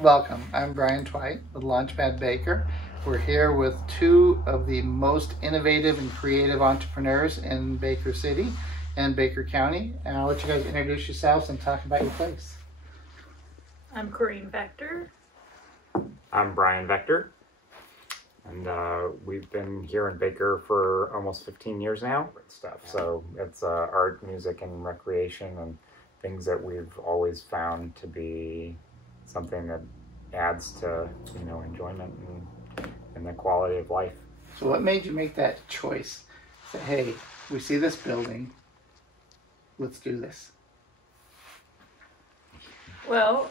Welcome, I'm Brian Twite with Launchpad Baker. We're here with two of the most innovative and creative entrepreneurs in Baker City and Baker County. And I'll let you guys introduce yourselves and talk about your place. I'm Corrine Vegter. I'm Brian Vegter, and we've been here in Baker for almost 15 years now. So it's art, music, and recreation, and things that we've always found to be something that adds to, enjoyment and the quality of life. So what made you make that choice? Say, hey, we see this building, let's do this. Well,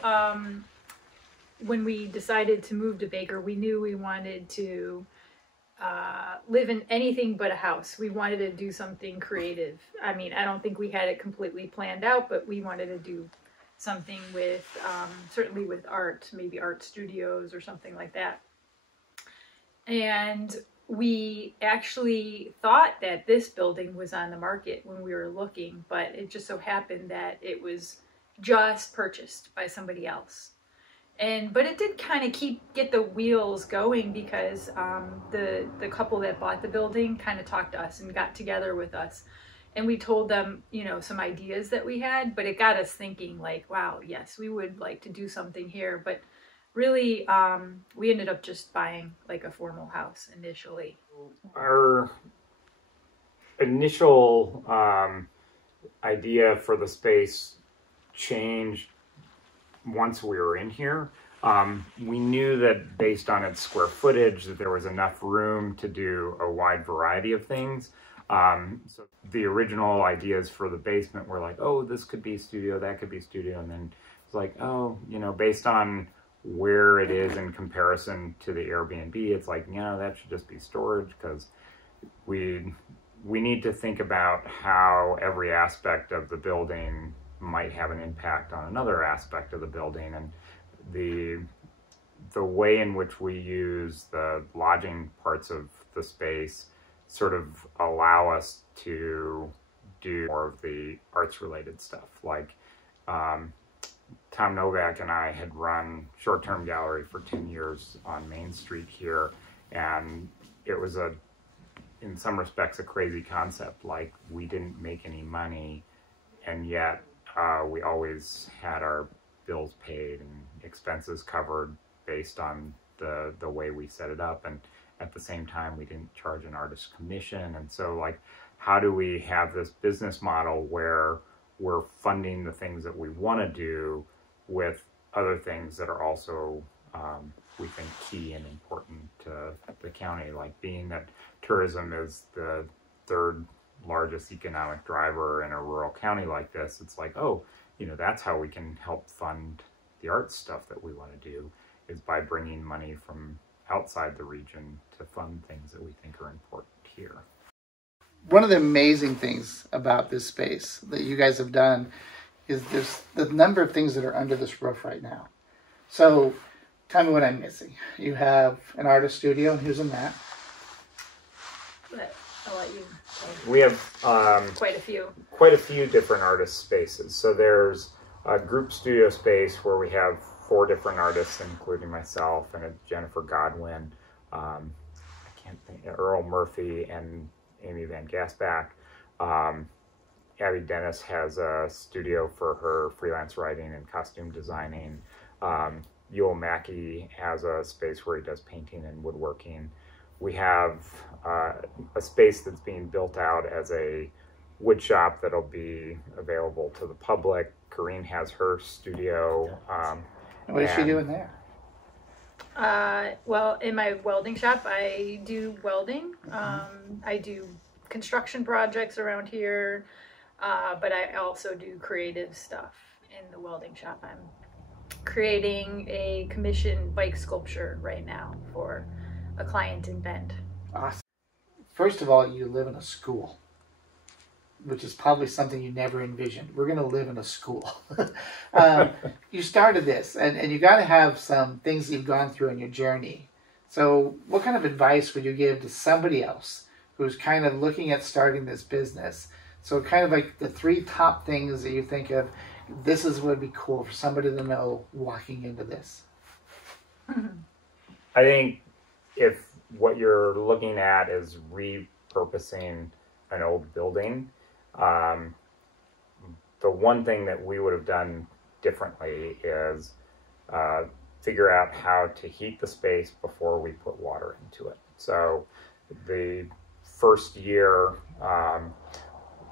when we decided to move to Baker, we knew we wanted to live in anything but a house. We wanted to do something creative. I mean, I don't think we had it completely planned out, but we wanted to do something with, certainly with art, maybe art studios or something like that. And we actually thought that this building was on the market when we were looking, but it just so happened that it was just purchased by somebody else. But it did kind of get the wheels going because the couple that bought the building kind of talked to us and got together with us. And we told them, some ideas that we had, but it got us thinking like, wow, yes, we would like to do something here. But really, we ended up just buying like a formal house initially. Our initial idea for the space changed once we were in here. We knew that based on its square footage that there was enough room to do a wide variety of things. So the original ideas for the basement were like, oh, this could be studio, that could be studio. And then it's like, oh, based on where it is in comparison to the Airbnb, it's like, that should just be storage, because we need to think about how every aspect of the building might have an impact on another aspect of the building. And the way in which we use the lodging parts of the space sort of allow us to do more of the arts related stuff. Like Tom Novak and I had run Short-Term Gallery for 10 years on Main Street here, and it was in some respects a crazy concept. Like, we didn't make any money, and yet we always had our bills paid and expenses covered based on the way we set it up. And at the same time, we didn't charge an artist commission. And so, like, how do we have this business model where we're funding the things that we want to do with other things that are also, we think, key and important to the county, like being that tourism is the third largest economic driver in a rural county like this. It's like, oh, that's how we can help fund the art stuff that we want to do, is by bringing money from outside the region to fund things that we think are important here. One of the amazing things about this space that you guys have done is the number of things that are under this roof right now. So tell me what I'm missing. You have an artist studio, and who's in that? I'll let you. We have quite a few different artist spaces. So there's a group studio space where we have 4 different artists, including myself and Jennifer Godwin, I can't think, Earl Murphy and Amy Van Gasback. Abby Dennis has a studio for her freelance writing and costume designing. Yoel Mackey has a space where he does painting and woodworking. We have a space that's being built out as a wood shop that'll be available to the public. Corrine has her studio. What is she doing there? Well, in my welding shop, I do welding. I do construction projects around here, but I also do creative stuff in the welding shop. I'm creating a commissioned bike sculpture right now for a client in Bend. Awesome. First of all, you live in a school, which is probably something you never envisioned. We're going to live in a school. You started this, and you got to have some things you've gone through in your journey. So what kind of advice would you give to somebody else who's kind of looking at starting this business? So kind of like the 3 top things that you think of, this is what would be cool for somebody to know walking into this. I think if what you're looking at is repurposing an old building, the one thing that we would have done differently is figure out how to heat the space before we put water into it. So the first year,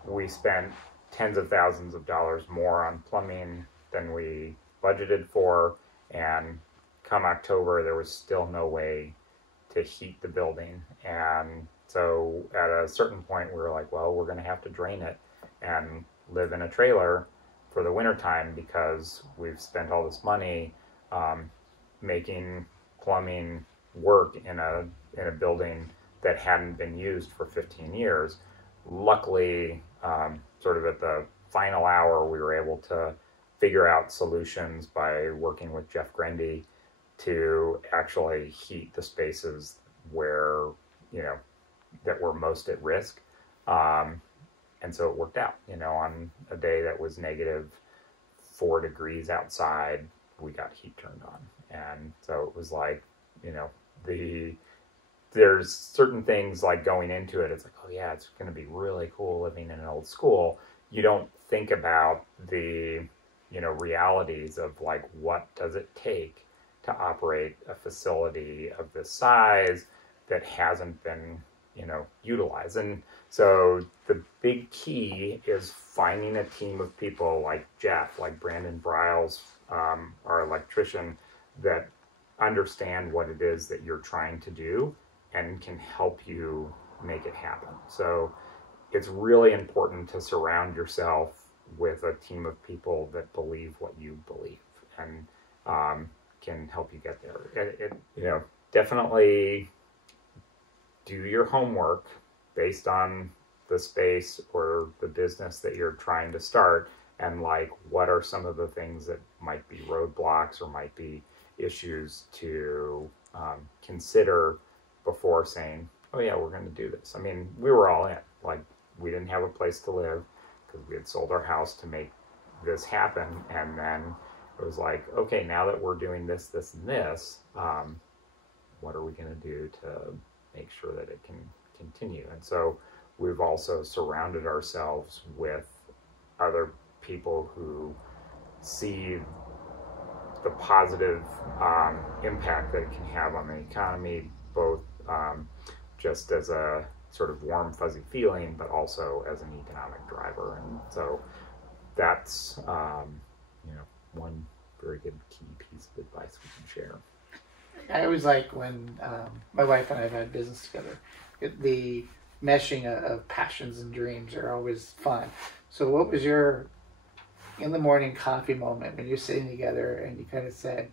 we spent tens of thousands of dollars more on plumbing than we budgeted for, and come October, there was still no way to heat the building. And so at a certain point, we were like, well, we're going to have to drain it and live in a trailer for the wintertime, because we've spent all this money making plumbing work in a building that hadn't been used for 15 years. Luckily, sort of at the final hour, we were able to figure out solutions by working with Jeff Grendy to actually heat the spaces where, that were most at risk. And so it worked out, on a day that was -4 degrees outside, we got heat turned on. And so it was like, there's certain things like going into it, it's like, oh yeah, it's going to be really cool living in an old school. You don't think about the, realities of like, what does it take to operate a facility of this size that hasn't been, utilized. And so the big key is finding a team of people like Jeff, like Brandon Briles, our electrician, that understand what it is that you're trying to do and can help you make it happen. So it's really important to surround yourself with a team of people that believe what you believe and can help you get there. Definitely do your homework based on the space or the business that you're trying to start, and like, what are some of the things that might be roadblocks or might be issues to consider before saying, oh yeah, we're going to do this. I mean, we were all in. Like, we didn't have a place to live because we had sold our house to make this happen. And then it was like, okay, now that we're doing this, this, and this, what are we going to do to make sure that it can continue? And so we've also surrounded ourselves with other people who see the positive impact that it can have on the economy, both just as a sort of warm, fuzzy feeling, but also as an economic driver. And so that's one very good key piece of advice we can share. I always like when my wife and I have had business together, the meshing of passions and dreams are always fun. So what was your in the morning coffee moment when you're sitting together and you kind of said,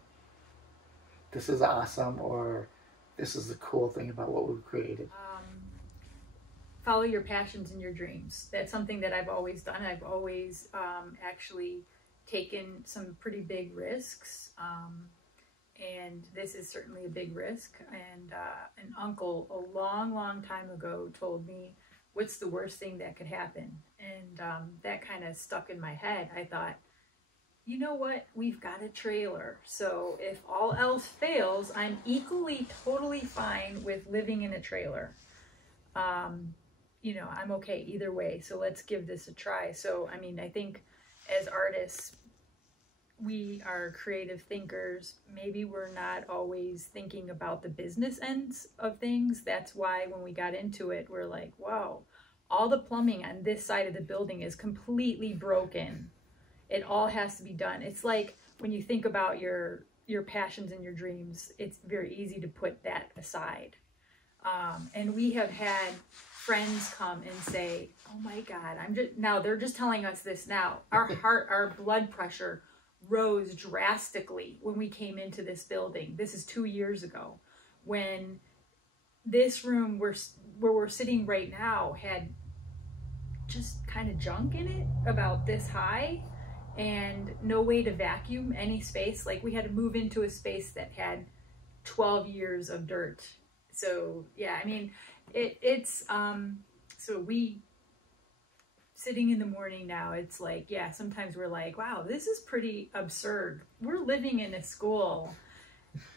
this is awesome, or this is the cool thing about what we've created? Follow your passions and your dreams. That's something that I've always done. I've always actually taken some pretty big risks. And this is certainly a big risk. And an uncle a long time ago told me, what's the worst thing that could happen? And that kind of stuck in my head. I thought, you know what? We've got a trailer. So if all else fails, I'm equally totally fine with living in a trailer. I'm okay either way. So let's give this a try. So, I mean, I think as artists, we are creative thinkers. Maybe we're not always thinking about the business ends of things. That's why when we got into it, we're like, wow, all the plumbing on this side of the building is completely broken. It all has to be done. It's like when you think about your passions and your dreams, it's very easy to put that aside. And we have had friends come and say, oh my God, now they're just telling us this now. Our blood pressure rose drastically when we came into this building. This is 2 years ago, when this room where we're sitting right now had just kind of junk in it about this high and no way to vacuum any space. Like, we had to move into a space that had 12 years of dirt. So yeah, I mean, it's so we sitting in the morning now, it's like, yeah, sometimes we're like, wow, this is pretty absurd. We're living in a school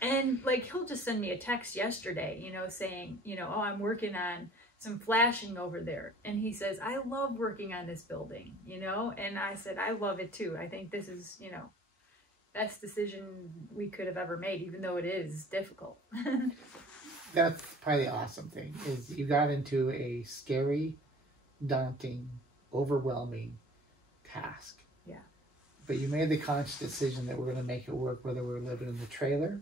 And like, he'll just send me a text yesterday, you know, saying, you know, oh, I'm working on some flashing over there. And he says, I love working on this building, you know? And I said, I love it too. I think this is, you know, best decision we could have ever made, even though it is difficult. That's probably the awesome thing, is you got into a scary, daunting, overwhelming task. Yeah. But you made the conscious decision that we're going to make it work, whether we're living in the trailer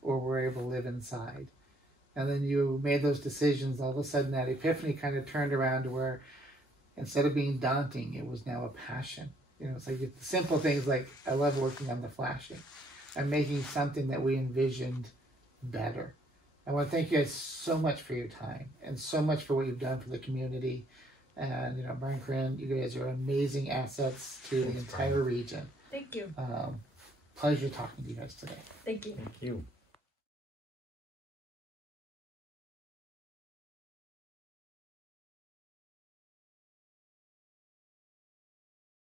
or we're able to live inside. And then you made those decisions. All of a sudden, that epiphany kind of turned around to where instead of being daunting, it was now a passion. You know, it's like the simple things like, I love working on the flashing. I'm making something that we envisioned better. I want to thank you guys so much for your time and so much for what you've done for the community. And, you know, Brian, Corrine, you guys are amazing assets to the entire region. Thank you. Pleasure talking to you guys today. Thank you. Thank you.